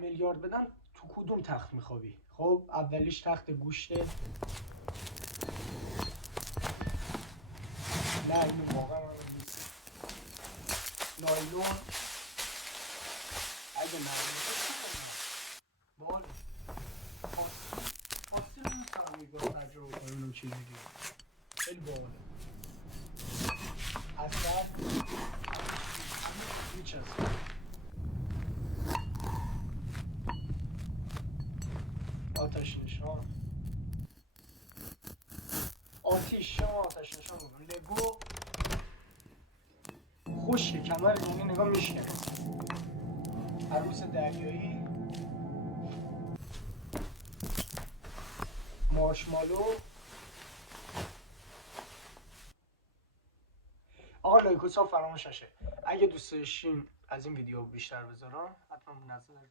میلیارد بدن تو کدوم تخت میخوابی؟ خب اولیش تخت گوشته. نه اینو واقعا من نیست. نایلون اگه نایلون بالا پاستیل نمیتونم یه گاه تجربه کنم چیزی دیگه خیلی بالا اصلا هیچ از آتش نشان آتش نشان بودم لگو خوشه کمر دونی نگاه میشکنه عروس دریایی مارشمالو آقا لایک و ساب فراموش نشه اگه دوست داشتین از این ویدیو بیشتر بذارم حتما نظر